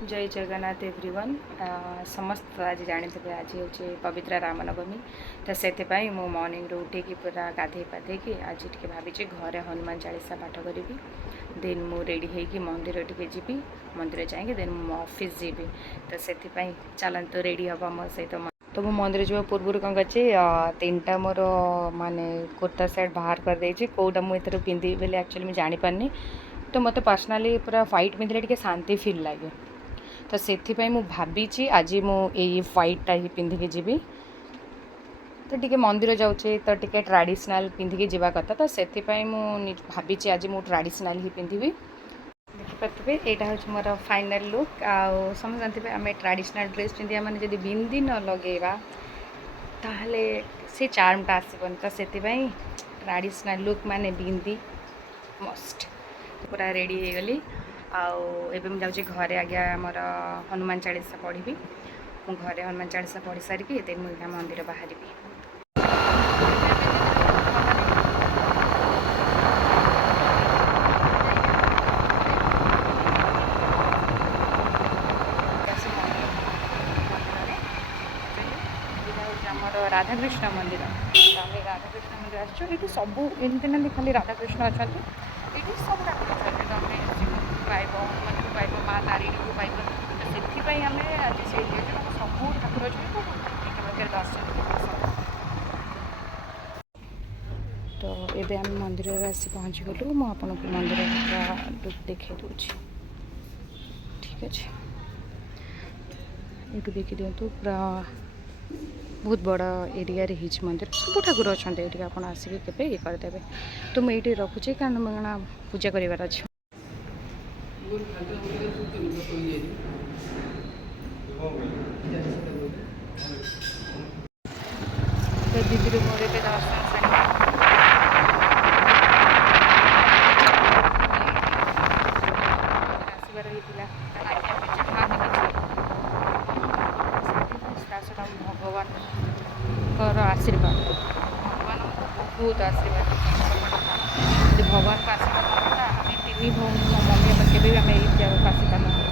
जय जगन्नाथ एवरीवन समस्त आज जानते आज हूँ पवित्र रामनवमी तो से मो मॉर्निंग रू उठे पूरा गाधे पाधे कि आज टे भावी घरे हनुमान चालीसा पाठ करी देन मु रेडी होगी मंदिर टे जी मंदिर जाए देन मो ऑफिस जी तो से चलते रेडी हम मो सहित तो मु मंदिर जा पूर्व कौन कर 3टा मोर माने कुर्ता सेट बाहर कर दे कौटा मुझे पिंधि बोले एक्चुअली मुझे जापानी तो मत पर्सनाली पूरा व्हाइट पिंधले टे शांति फील लगे तो से भाई आज मुझे व्हाइटा ही पिंधिकी जी तो टी मंदिर जाऊे तो टी ट्रेडिशनल पिंधिकी जावा कथा तो से भाई आज मुझे ट्रेडिशनल ही पिंधि देखिपे यहाँ हूँ मोर फाइनाल लुक आ समझ जानते आम ट्रेडिशनल ड्रेस पिंधा मैंने जब बिंदी न लगेगा ताहले से चार्मटा आसबन तो से ट्रेडिशनल लुक माने बिंदी मस्ट पूरा रेडी हो गली मुझे घरे आगे आमर हनुमान चालीसा पढ़ी मु घरे हनुमान चालीसा पढ़ी सारिकी देन मुझे मंदिर बाहरी राधाकृष्ण मंदिर आम राधाकृष्ण मंदिर आसो सबू एमती ना खाली राधाकृष्ण अच्छा ये सब पाइब हनुमान को पाइब माँ तारिणी को पाइब तो से आम आज से सब ठाकुर अच्छे दर्शन तो ये आम मंदिर आसी पहुँची गलु मुझे मंदिर लुक देखा दूसरी ठीक अच्छे ये देखी दिंतु पूरा बहुत बड़ा एरिया रे हिच मंदिर सब ठाकुर अच्छा ये आप आसिक के ये करदे तो मुझे रखुच्छे कारण मैं पूजा करार अच्छे तो दीदी मोर ए दर्शन आसबार भगवान आशीर्वाद भगवान बहुत आशीर्वाद भगवान को आशीर्वाद आम 3 भौणी मो मम्मी के आम ये जगह आसी पार